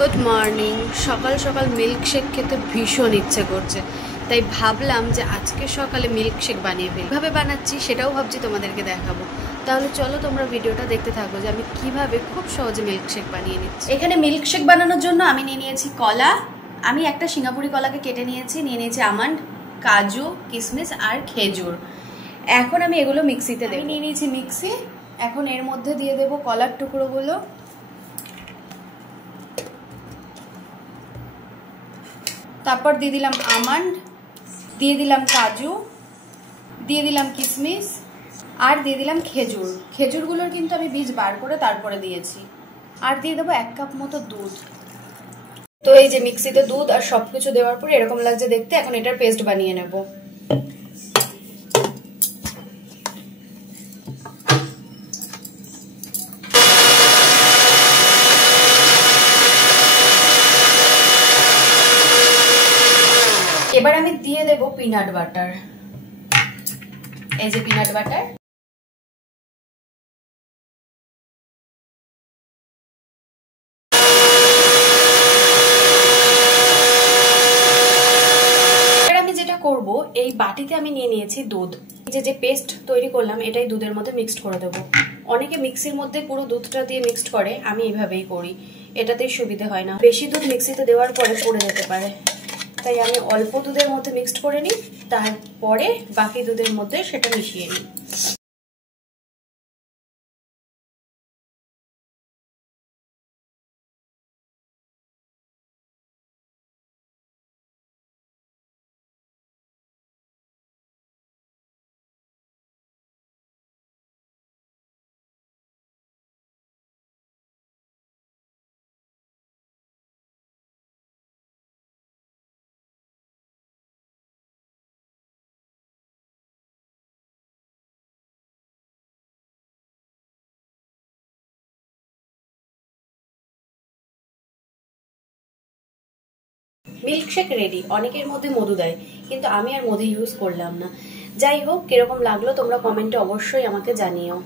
Good morning. সকাল সকাল milkshake খেতে ভীষণ ইচ্ছে করছে, তাই ভাবলাম যে আজকে সকালে মিল্কশেক বানিয়ে ফেলি। কীভাবে বানাচ্ছি সেটাও ভাবছি তোমাদেরকে দেখাবো। তাহলে চলো তোমরা ভিডিওটা দেখতে থাকো যে আমি কিভাবে খুব সহজে মিল্কশেক বানিয়ে নিচ্ছি। এখানে মিল্কশেক বানানোর জন্য আমি নিয়ে নিয়েছি কলা। আমি একটা সিঙ্গাপুরি কলাকে কেটে নিয়েছি, নিয়ে নিয়েছি আমন্ড, কাজু, কিশমিশ আর খেজুর। এখন আমি এগুলো মিক্সিতে দেব। নিয়ে নিয়েছি মিক্সি। এখন এর মধ্যে দিয়ে দেবো কলার টুকরোগুলো, তারপর দিয়ে দিলাম আমন্ড, দিয়ে দিলাম কাজু, দিয়ে দিলাম কিশমিশ আর দিয়ে দিলাম খেজুর। খেজুরগুলোর কিন্তু আমি বীজ বার করে তারপরে দিয়েছি। আর দিয়ে দেবো 1 কাপ মতো দুধ। তো এই যে মিক্সিতে দুধ আর সবকিছু দেওয়ার পরে এরকম লাগছে দেখতে। এখন এটার পেস্ট বানিয়ে নেব। এবার আমি দিয়ে দেব পিনাট বাটার। এই যে পিনাট বাটার। এবার আমি যেটা করব, এই বাটিতে আমি নিয়ে নিয়েছি দুধ। যে পেস্ট তৈরি করলাম এটাই দুধের মধ্যে মিক্সড করে দেব। অনেকে মিক্সির মধ্যে পুরো দুধটা দিয়ে মিক্সড করে, আমি এইভাবেই করি, এটাতেই সুবিধা হয় না। বেশি দুধ মিক্সিতে দেওয়ার পরে পড়ে যেতে পারে, তাই আমি অল্প দুধের মধ্যে মিক্সড করে নিই, তারপরে বাকি দুধের মধ্যে সেটা মিশিয়ে নিই। Milkshake ready. অনেকের মধ্যে মধু দেয়, কিন্তু আমি আর মধু ইউজ করলাম না। যাই হোক, কিরকম লাগলো তোমরা কমেন্টে অবশ্যই আমাকে জানিও।